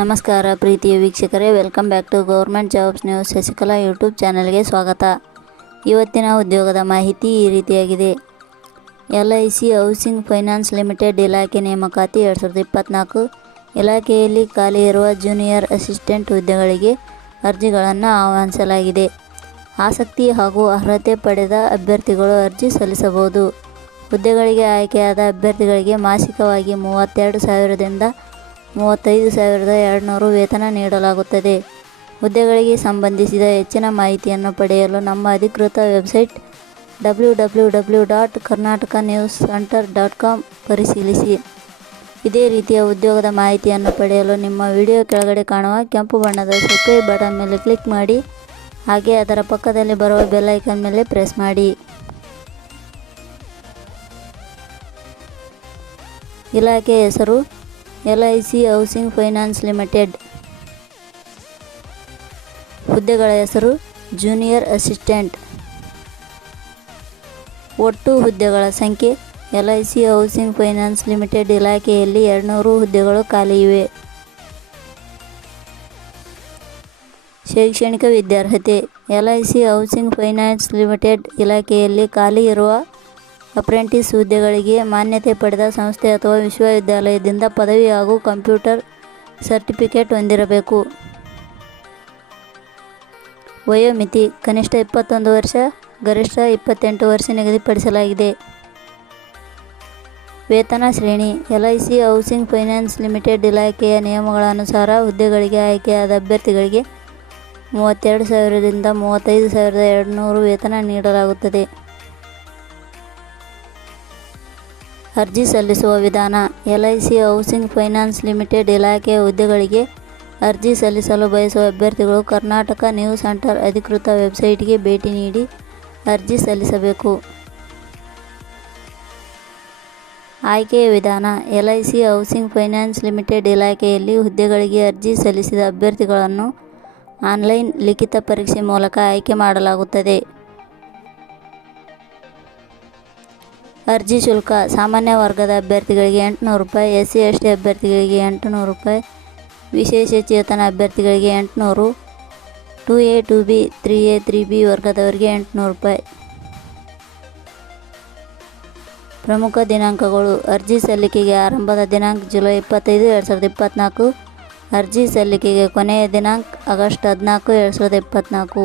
ನಮಸ್ಕಾರ ಪ್ರೀತಿಯ ವೀಕ್ಷಕರೇ welcome back to government jobs news Shashikala YouTube ಚಾನಲ್ಗೆ ಸ್ವಾಗತ. ಇವತ್ತಿನ ಉದ್ಯೋಗದ ಮಾಹಿತಿ ಈ ರೀತಿಯಾಗಿದೆ. L I C housing finance limited ಇಲಾಖೆ ನೇಮಕಾತಿ ಎರಡು ಸಾವಿರದ ಇಪ್ಪತ್ತ್ನಾಲ್ಕು ಇಲಾಖೆಯಲ್ಲಿ ಖಾಲಿ ಇರುವ ಜೂನಿಯರ್ ಅಸಿಸ್ಟೆಂಟ್ ಹುದ್ದೆಗಳಿಗೆ ಅರ್ಜಿಗಳನ್ನು ಆಹ್ವಾನಿಸಲಾಗಿದೆ. ಆಸಕ್ತಿ ಹಾಗೂ ಅರ್ಹತೆ ಪಡೆದ ಅಭ್ಯರ್ಥಿಗಳು ಅರ್ಜಿ ಸಲ್ಲಿಸಬಹುದು. ಹುದ್ದೆಗಳಿಗೆ ಆಯ್ಕೆಯಾದ ಅಭ್ಯರ್ಥಿಗಳಿಗೆ ಮಾಸಿಕವಾಗಿ ಮೂವತ್ತೆರಡು ಸಾವಿರದಿಂದ ಮೂವತ್ತೈದು ಸಾವಿರದ ಎರಡುನೂರು ವೇತನ ನೀಡಲಾಗುತ್ತದೆ. ಹುದ್ದೆಗಳಿಗೆ ಸಂಬಂಧಿಸಿದ ಹೆಚ್ಚಿನ ಮಾಹಿತಿಯನ್ನು ಪಡೆಯಲು ನಮ್ಮ ಅಧಿಕೃತ website W W W dot Karnataka news centre dot com ಪರಿಶೀಲಿಸಿ. ಇದೇ ರೀತಿಯ ಉದ್ಯೋಗದ ಮಾಹಿತಿಯನ್ನು ಪಡೆಯಲು ನಿಮ್ಮ ವಿಡಿಯೋ ಕೆಳಗಡೆ ಕಾಣುವ ಕೆಂಪು ಬಣ್ಣದ ಸಬ್ಸ್ಕ್ರೈಬ್ ಬಟನ್ ಮೇಲೆ ಕ್ಲಿಕ್ ಮಾಡಿ, ಹಾಗೆ ಅದರ ಪಕ್ಕದಲ್ಲಿ ಬರುವ ಬೆಲ್ ಐಕನ್ ಮೇಲೆ ಪ್ರೆಸ್ ಮಾಡಿ. ಇಲಾಖೆ ಹೆಸರು L I C housing finance limited. ಹುದ್ದೆಗಳ ಹೆಸರು ಜೂನಿಯರ್ ಅಸಿಸ್ಟೆಂಟ್. ಒಟ್ಟು ಹುದ್ದೆಗಳ ಸಂಖ್ಯೆ L I C housing finance limited ಇಲಾಖೆಯಲ್ಲಿ ಎರಡುನೂರು ಹುದ್ದೆಗಳು ಖಾಲಿ ಇವೆ. ಶೈಕ್ಷಣಿಕ ವಿದ್ಯಾರ್ಹತೆ L I C housing finance limited ಇಲಾಖೆಯಲ್ಲಿ ಖಾಲಿ ಇರುವ ಅಪ್ರೆಂಟಿಸ್ ಹುದ್ದೆಗಳಿಗೆ ಮಾನ್ಯತೆ ಪಡೆದ ಸಂಸ್ಥೆ ಅಥವಾ ವಿಶ್ವವಿದ್ಯಾಲಯದಿಂದ ಪದವಿ ಹಾಗೂ ಕಂಪ್ಯೂಟರ್ ಸರ್ಟಿಫಿಕೇಟ್ ಹೊಂದಿರಬೇಕು. ವಯೋಮಿತಿ, ಕನಿಷ್ಠ ಇಪ್ಪತ್ತೊಂದು ವರ್ಷ, ಗರಿಷ್ಠ ಇಪ್ಪತ್ತೆಂಟು ವರ್ಷ ನಿಗದಿಪಡಿಸಲಾಗಿದೆ. ವೇತನ ಶ್ರೇಣಿ, L I C, housing finance limited ಇಲಾಖೆಯ ನಿಯಮಗಳ ಅನುಸಾರ ಹುದ್ದೆಗಳಿಗೆ ಆಯ್ಕೆಯಾದ ಅಭ್ಯರ್ಥಿಗಳಿಗೆ ಮೂವತ್ತೆರಡು ಸಾವಿರದಿಂದ ಮೂವತ್ತೈದು ಸಾವಿರದ ಎರಡುನೂರು ವೇತನ ನೀಡಲಾಗುತ್ತದೆ. ಅರ್ಜಿ ಸಲ್ಲಿಸುವ ವಿಧಾನ, L I C, housing finance limited ಇಲಾಖೆಯ ಹುದ್ದೆಗಳಿಗೆ ಅರ್ಜಿ ಸಲ್ಲಿಸಲು ಬಯಸುವ ಅಭ್ಯರ್ಥಿಗಳು ಕರ್ನಾಟಕ ನ್ಯೂಸ್ ಸೆಂಟರ್ ಅಧಿಕೃತ ವೆಬ್ಸೈಟ್ಗೆ ಭೇಟಿ ನೀಡಿ ಅರ್ಜಿ ಸಲ್ಲಿಸಬೇಕು. ಆಯ್ಕೆಯ ವಿಧಾನ, L I C, housing finance limited ಇಲಾಖೆಯಲ್ಲಿ ಹುದ್ದೆಗಳಿಗೆ ಅರ್ಜಿ ಸಲ್ಲಿಸಿದ ಅಭ್ಯರ್ಥಿಗಳನ್ನು ಆನ್ಲೈನ್ ಲಿಖಿತ ಪರೀಕ್ಷೆ ಮೂಲಕ ಆಯ್ಕೆ ಮಾಡಲಾಗುತ್ತದೆ. ಅರ್ಜಿ ಶುಲ್ಕ. ಸಾಮಾನ್ಯ ವರ್ಗದ ಅಭ್ಯರ್ಥಿಗಳಿಗೆ ಎಂಟುನೂರು ರೂಪಾಯಿ ಎಸ್ ಸಿ ಎಸ್ ಟಿ ಅಭ್ಯರ್ಥಿಗಳಿಗೆ ಎಂಟುನೂರು ರೂಪಾಯಿ, ವಿಶೇಷ ಚೇತನ ಅಭ್ಯರ್ಥಿಗಳಿಗೆ ಎಂಟುನೂರು, two A, two B, three A, three B ವರ್ಗದವರಿಗೆ ಎಂಟುನೂರು ರೂಪಾಯಿ. ಪ್ರಮುಖ ದಿನಾಂಕಗಳು. ಅರ್ಜಿ ಸಲ್ಲಿಕೆಗೆ ಆರಂಭದ ದಿನಾಂಕ ಜುಲೈ ಇಪ್ಪತ್ತೈದು, ಎರಡು ಸಾವಿರದ ಇಪ್ಪತ್ತ್ನಾಲ್ಕು ಅರ್ಜಿ ಸಲ್ಲಿಕೆಗೆ ಕೊನೆಯ ದಿನಾಂಕ ಆಗಸ್ಟ್ ಹದಿನಾಲ್ಕು, ಎರಡು ಸಾವಿರದ ಇಪ್ಪತ್ತ್ನಾಲ್ಕು